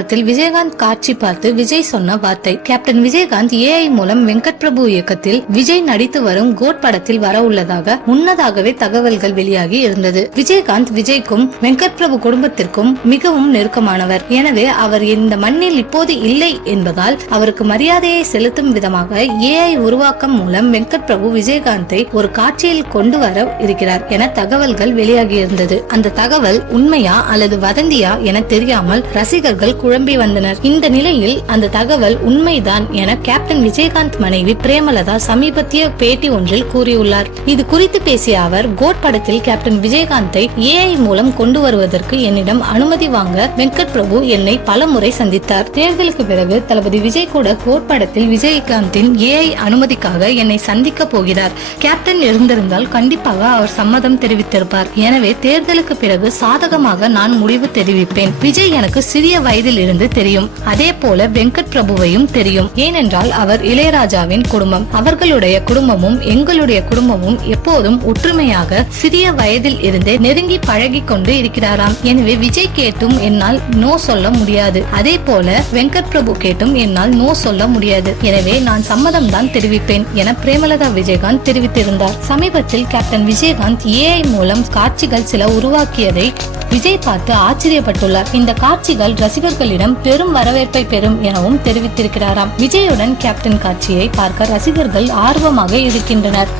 படத்தில் விஜயகாந்த் காட்சி பார்த்து விஜய் சொன்ன வார்த்தை. கேப்டன் விஜயகாந்த் ஏஐ மூலம் வெங்கட் பிரபு இயக்கத்தில் விஜய் நடித்து வரும் கோட் படத்தில் வர உள்ளதாக முன்னதாகவே தகவல்கள் வெளியாகி இருந்தது. விஜயகாந்த் விஜய்க்கும் வெங்கட் பிரபு குடும்பத்திற்கும் மிகவும் நெருக்கமானவர். எனவே அவர் இந்த மண்ணில் இப்போது இல்லை என்பதால் அவருக்கு மரியாதையை செலுத்தும் விதமாக ஏஐ உருவாக்கம் மூலம் வெங்கட் பிரபு விஜயகாந்தை ஒரு காட்சியில் கொண்டு வர இருக்கிறார் என தகவல்கள் வெளியாகி இருந்தது. அந்த தகவல் உண்மையா அல்லது வதந்தியா என தெரியாமல் ரசிகர்கள் குழம்பி வந்தனர். இந்த நிலையில் அந்த தகவல் உண்மைதான் என கேப்டன் விஜயகாந்த் மனைவி பிரேமலதா சமீபத்திய பேட்டி ஒன்றில் கூறியுள்ளார். இது குறித்து பேசிய அவர், கோட் படத்தில் கேப்டன் விஜயகாந்தை ஏஐ மூலம் கொண்டு வருவதற்கு என்னிடம் அனுமதி வாங்க வெங்கட் பிரபு என்னை பல முறை சந்தித்தார். தேர்தலுக்கு பிறகு தளபதி விஜய் கூட கோட் படத்தில் விஜயகாந்தின் ஏஐ அனுமதிக்காக என்னை சந்திக்க போகிறார். கேப்டன் இருந்திருந்தால் கண்டிப்பாக அவர் சம்மதம் தெரிவித்திருப்பார். எனவே தேர்தலுக்கு பிறகு சாதகமாக நான் முடிவு தெரிவிப்பேன். விஜய் எனக்கு சிறிய வயதில் இருந்து தெரியும். அதே போல வெங்கட் பிரபுவையும் தெரியும். ஏனென்றால் அவர் இளையராஜாவின் குடும்பம். அவர்களுடைய குடும்பமும் எங்களுடைய குடும்பமும் எப்போதும் ஒற்றுமையாக சிறிய வயதில் இருந்தே நெருங்கி பழகி கொண்டு இருக்கிறாராம். எனவே விஜய் கேட்டும் என்னால் நோ சொல்ல முடியாது. அதே போல வெங்கட் பிரபு கேட்டும் என்னால் நோ சொல்ல முடியாது. எனவே நான் சம்மதம் தான் தெரிவிப்பேன் என பிரேமலதா விஜயகாந்த் தெரிவித்திருந்தார். சமீபத்தில் கேப்டன் விஜயகாந்த் ஏஐ மூலம் காட்சிகள் சில உருவாக்கியதை விஜய் பார்த்து ஆச்சரியப்பட்டுள்ளார். இந்த காட்சிகள் ரசிகர்களிடம் பெரும் வரவேற்பை பெறும் எனவும் தெரிவித்திருக்கிறாராம். விஜயுடன் கேப்டன் காட்சியை பார்க்க ரசிகர்கள் ஆர்வமாக இருக்கின்றனர்.